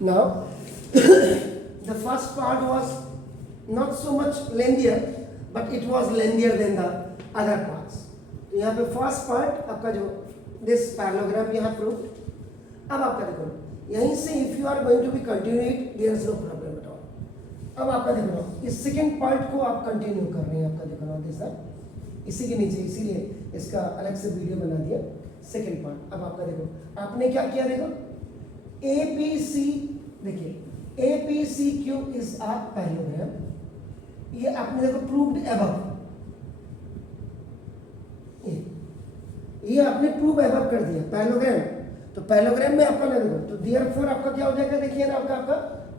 Now the first part was not so much lengthier, but it was lengthier than the other parts. तो यहाँ पे first part आपका जो this parallelogram यहाँ prove. अब आपका देखो यहीं से if you are going to be continued there is no problem at all. अब आपका देखो इस सेकंड पार्ट को आप कंटिन्यू कर रहे हैं. आपका देखो दिस इसी के नीचे, इसीलिए इसका अलग से वीडियो बना दिया सेकंड पार्ट. अब आपका देखो आपने क्या किया, देखो APC, देखिए APCQ इज अ पैरेललोग्राम. ये आपने देखो प्रूव्ड अबव, ये आपने प्रूव अबव कर दिया पैरेललोग्राम. तो पैरेललोग्राम में आपका ना देखो तो देयरफॉर आपका क्या हो जाएगा, देखिए ना आपका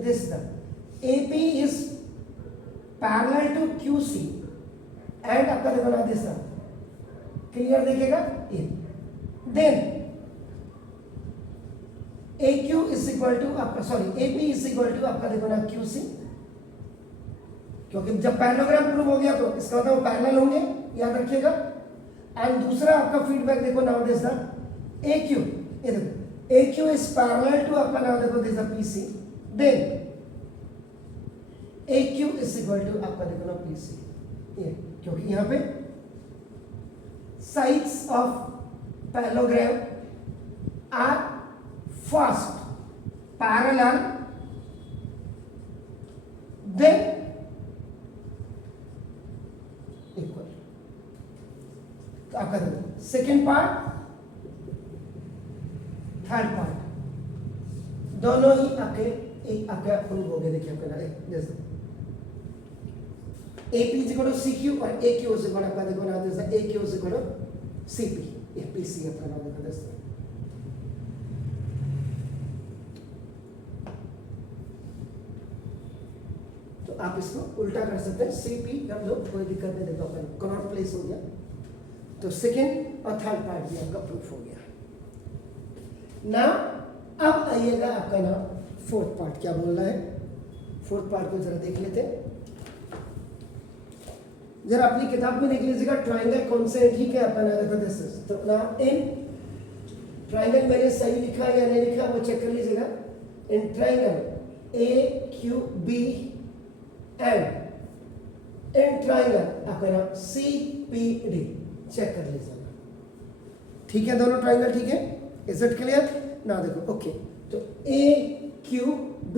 this AP is parallel to QC and आपका देखो ना दिस क्लियर देखिएगा ये. Then AQ is equal to आपका AP इज इक्वल टू आपका देखो ना QC, क्योंकि जब पैरेललोग्राम प्रूव हो गया तो इसका मतलब वो पैरेलल होंगे, याद रखिएगा. एंड दूसरा आपका फीडबैक देखो नाउ दिस AQ, ये देखो AQ इज पैरेलल टू आपका नाउ देखो this PC. Then AQ is equal to आपका देखो ना PC, ये क्योंकि यहाँ पे sides of parallelogram are first parallel, then equal. तो आपका देखो सेकेंड पार्ट थर्ड पार्ट दोनों ही आपके एक आपका प्रूव हो गए. देखिए आपका जैसे AP is equal to CQ और AQ इज इक्वल आपका देखो ना जैसा AQ is equal to CP, ये PC आपका नाम देखो जैसे. तो आप इसको उल्टा कर सकते हैं, CP कर दो कोई दिक्कत नहीं. देखो अपन कॉर्नर प्लेस हो गया. तो सेकेंड और थर्ड पार्ट भी आपका प्रूफ हो गया ना. अब आइएगा आपका ना फोर्थ पार्ट क्या बोल रहा है. फोर्थ पार्ट को जरा देख लेते हैं. जरा अपनी किताब में देख लीजिएगा ट्राइंगल कौन से ठीक है आपका ना देखो दिस. तो ना इन ट्राइंगल मैंने सही लिखा या नहीं लिखा वो चेक कर लीजिएगा. In triangle AQB and in triangle आपका ना CPD चेक कर लीजिएगा. ठीक है दोनों ट्राइंगल ठीक है. इज इट क्लियर ना. देखो ओके. तो AQB,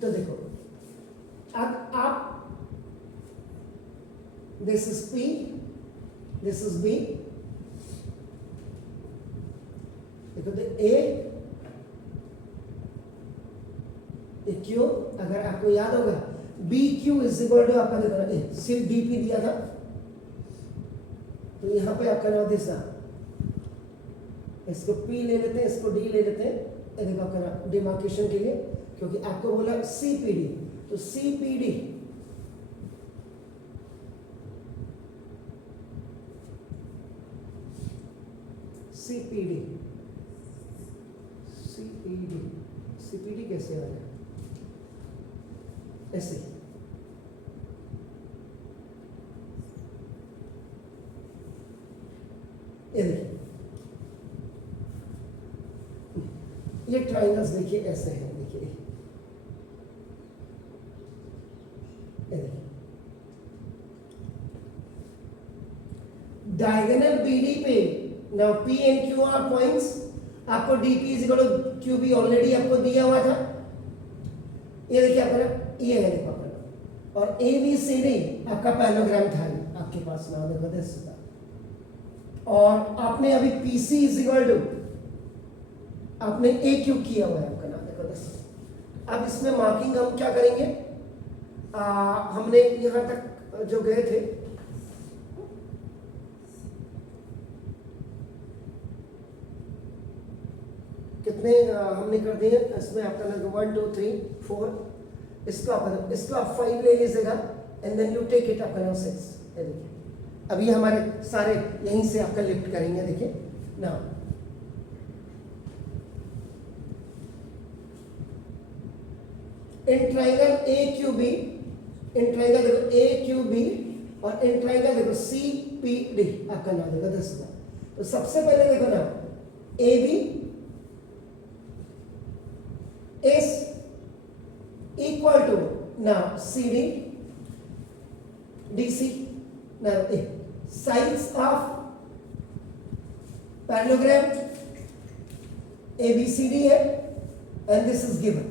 तो देखो अब आप this is P, this is B. देखो तो AQ अगर आपको याद होगा BQ इज इक्वल टू आपका देखो सिर्फ DP दिया था. तो यहाँ पे आपका नाम दिस इसको P ले लेते हैं, इसको D ले लेते हैं. देखो आपका नाम डिमार्केशन के लिए, क्योंकि आपको बोला CPD. तो CPD CPD कैसे आ गया ऐसे. ये देखिए ये ट्राइंगल्स देखिए ऐसे हैं. देखिए ये देखिए डायगोनल BD पे now P and Q are points. आपको DP is equal to QB already आपको दिया हुआ था. ये देखिए आपका ये है देखो आपका. और ABCD आपका पैरेललोग्राम था आपके पास ना देखो दिस. और आपने अभी PC इज इक्वल टू आपने AQ किया हुआ है आपका नाम देखो दिस. अब इसमें मार्किंग हम क्या करेंगे, हमने यहाँ तक जो गए थे कितने हमने कर दिए इसमें आपका लगा 1 2 3 4. इसको आप 5 ले लीजिएगा and then you take it आपका नाम 6. देखिए अभी हमारे सारे यहीं से आपका लिफ्ट करेंगे. देखिए ना in triangle AQB, in triangle देखो AQB और इन ट्राइंगल देखो CPD आपका नाम देखो 10 का. तो सबसे पहले देखो ना AB S equal to now CD DC. Now sides of parallelogram ABCD है and this is given.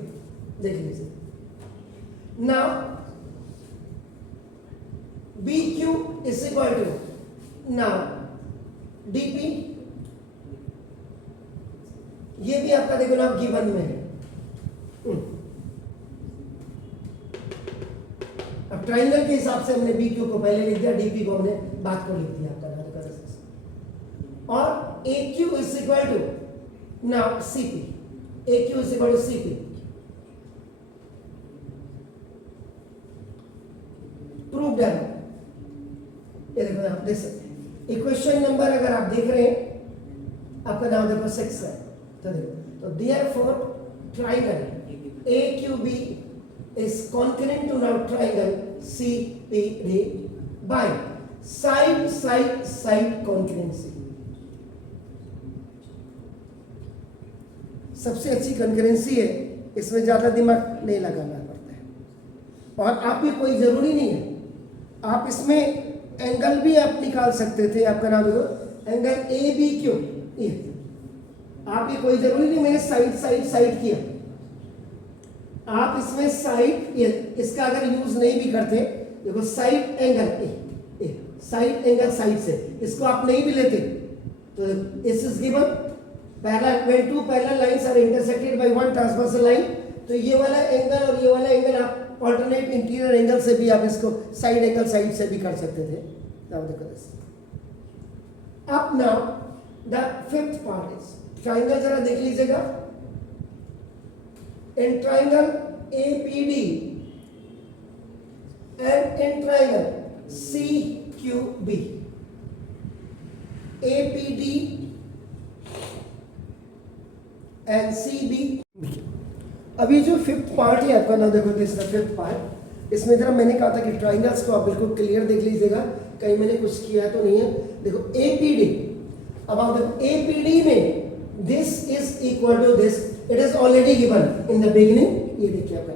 देख लीजिए. Now BQ is equal to now DP. ये भी आपका देखो ना गिवन में है. अब ट्राइंगल के हिसाब से हमने BQ को पहले लिख दिया, DP को हमने बाद को लिख दिया आपका और AQ is equal to now CP. AQ is equal to CP. Proved है. ये देखो आप देख सकते हैं. इक्वेशन नंबर अगर आप देख रहे हैं आपका नाम देखो 6 है. तो देखो तो therefore triangle AQB is concurrent to now triangle CPD by side concurrency. सबसे अच्छी कंकरेंसी है, इसमें ज़्यादा दिमाग नहीं लगाना पड़ता है और आप भी कोई ज़रूरी नहीं है. आप इसमें एंगल भी आप निकाल सकते थे. आपका नाम देखो एंगल ABQ. आप भी कोई ज़रूरी नहीं मैंने साइड किया. आप इसमें साइड इसका अगर यूज़ नहीं भी करते देखो साइड एंगल साइड से इसको आप नहीं भी लेते तो this is given parallel when two parallel lines are intersected by one transversal line. तो ये वाला एंगल और ये वाला एंगल आप ऑल्टरनेट इंटीरियर एंगल से भी आप इसको साइड एंगल साइड से भी कर सकते थे. नाउ देखो दिस. अब now the fifth part is triangle. जरा देख लीजिएगा. In triangle APD and in triangle CQB. APD and CB. अभी जो फिफ्थ पार्ट है आपका ना देखो दिस द फिफ्थ पार्ट. इसमें जरा मैंने कहा था कि ट्राइंगल्स को आप बिल्कुल क्लियर देख लीजिएगा, कहीं मैंने कुछ किया तो नहीं है. देखो APD. अब आप देखो APD में this is equal to this. It is already given in the beginning. ये देखिए आपका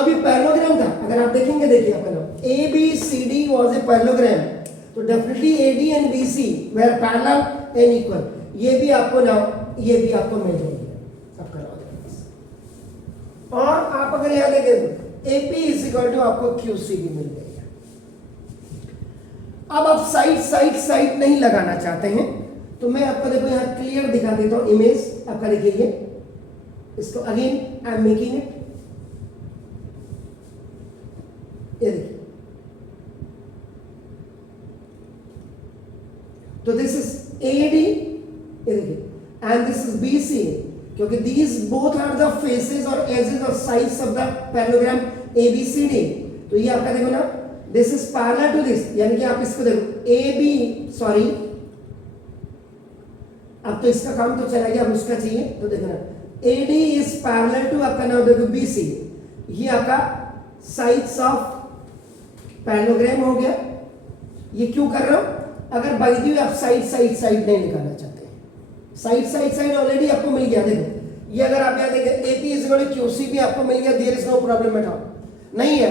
अभी पैरेललोग्राम था. अगर आप देखेंगे देखिए आपका नाम ABCD वाज ए पैरेललोग्राम. तो definitely AD and BC were parallel and equal. ये भी आपको नाम ये भी आपको मिल जाएगी आपका नाम. और आप अगर यहां देखें AP इज इक्वल टू आपको QC भी मिल जाएगा. अब आप साइड नहीं लगाना चाहते हैं तो मैं आपको देखो यहां क्लियर दिखा देता हूं इमेज. आपका देखिए इसको again I am making it. ये देखिए तो दिस इज AD. ये देखिए and this is BC क्योंकि these both are the faces or edges or sides of the parallelogram ABCD. तो ये आपका देखो ना this is parallel to this. यानी कि आप इसको देखो अब तो इसका काम तो चला गया. अब उसका चाहिए तो देखो ना AD is parallel to आपका नाम देखो BC. ये आपका sides of पैरेललोग्राम हो गया. ये क्यों कर रहा हूं? अगर बाय द वे आप साइड नहीं निकालना चाहते हैं. साइड ऑलरेडी आपको मिल गया. देखो ये अगर आप यहां देखें AP is equal to QC भी आपको मिल गया. There is no problem at all. नहीं है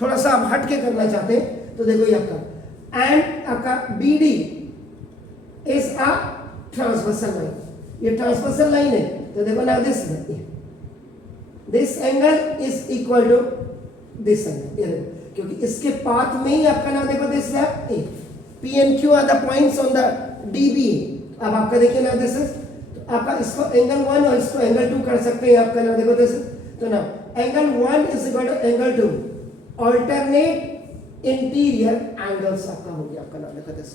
थोड़ा सा आप हट के करना चाहते हैं तो देखो ये आपका एंड आपका BD is a transversal line. ये ट्रांसवर्सल लाइन है तो देखो ना this angle is equal to this angle. क्योंकि इसके पाथ में ही आपका नाम देखो दिस है P and Q are the points on the DB. अब आपका देखिए ना दिस इज तो आपका इसको एंगल 1 और इसको एंगल 2 कर सकते हैं. आपका नाम देखो दिस तो ना angle 1 is equal to angle 2. Alternate interior angles आपका हो गया. आपका नाम देखो दिस.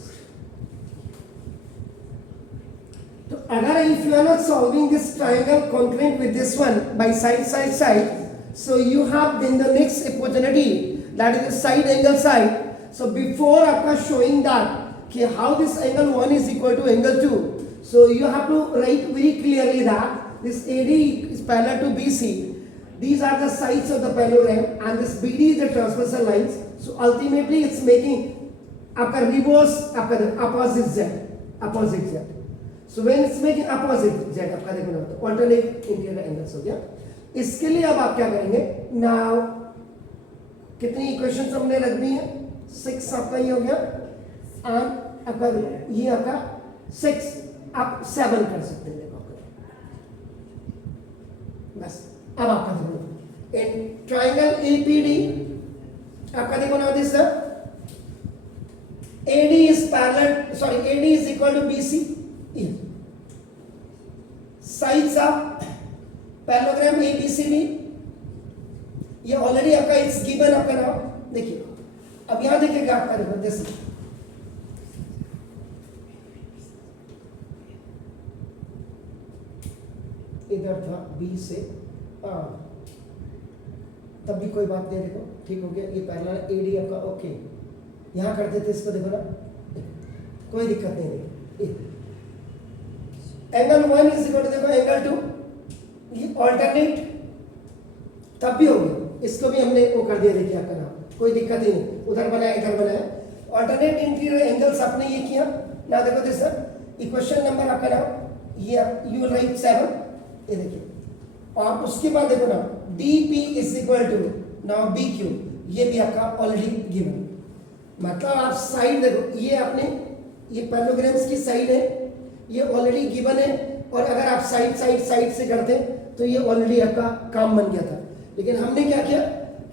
तो अगर if you are not solving this triangle concurrent with this one by side so you have then the next opportunity that is the side angle side. So before after showing that okay, how this angle 1 is equal to angle 2, so you have to write very clearly that this AD is parallel to BC. These are the sides of the parallelogram and this BD is the transversal lines. So ultimately it's making आपका reverse आपका opposite z. So when it's making opposite z आपका देखो ना तो alternate interior angles हो गया. इसके लिए अब आप क्या करेंगे, नाउ कितनी इक्वेशंस हमने रख दी है, 6 आपका ये हो गया, और आपका ये आपका 6, आप 7 कर सकते हैं, देखो बस। अब आपका देखो इन ट्राइंगल एपीडी आपका देखो ना this AD is parallel, sorry, AD is equal to BC. Sides of parallelogram ABCD, ये ऑलरेडी आपका इट्स गिवन आपका नाम देखिए। अब यहां देखिएगा आपका देखो जैसे इधर था B से तब भी कोई बात नहीं, देखो ठीक हो गया, ये पैरेलल AD आपका ओके। यहां कर देते इसको, देखो ना कोई दिक्कत नहीं। एंगल 1 इज इक्वल टू देखो एंगल 2, ये ऑल्टरनेट तब भी हो गया, इसको भी हमने वो कर दिया, देखिए आपका नाम, कोई दिक्कत ही नहीं, उधर बनाया इधर बनाया, ऑल्टरनेट इंटीरियर एंगल्स आपने ये किया ना। देखो दिस इक्वेशन नंबर आपका नाम ये यू विल राइट 7, ये देखिए। और उसके बाद देखो ना DP is equal to now BQ, ये भी आपका ऑलरेडी गिवन। मतलब आप साइड देखो, ये आपने ये पैरेललोग्राम्स की साइड है, ये ऑलरेडी गिवन है, और अगर आप साइड से करते तो ये ऑलरेडी आपका काम बन गया था। लेकिन हमने क्या किया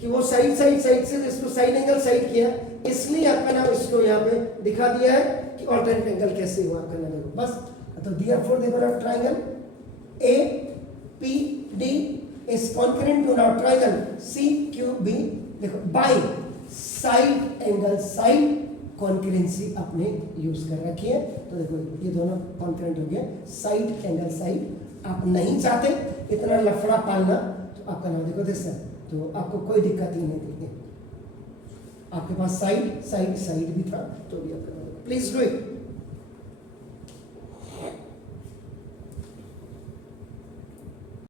कि वो साइड से इसको साइड एंगल साइड किया, इसलिए आपका नाम इसको यहाँ पे दिखा दिया है कि ऑल्टरनेट एंगल कैसे हुआ आपका नाम बस। तो देयरफॉर देखो ना triangle APD is concurrent to now triangle CQB, देखो by side angle side concurrency आपने यूज कर रखी है। तो देखो ये दोनों कॉन्करेंट हो गया, साइड एंगल साइड। आप नहीं चाहते इतना लफड़ा पालना तो आपका नाम देखो दिस है, तो आपको कोई दिक्कत ही नहीं थी, आपके पास साइड भी था तो भी आपका नाम। Please do it.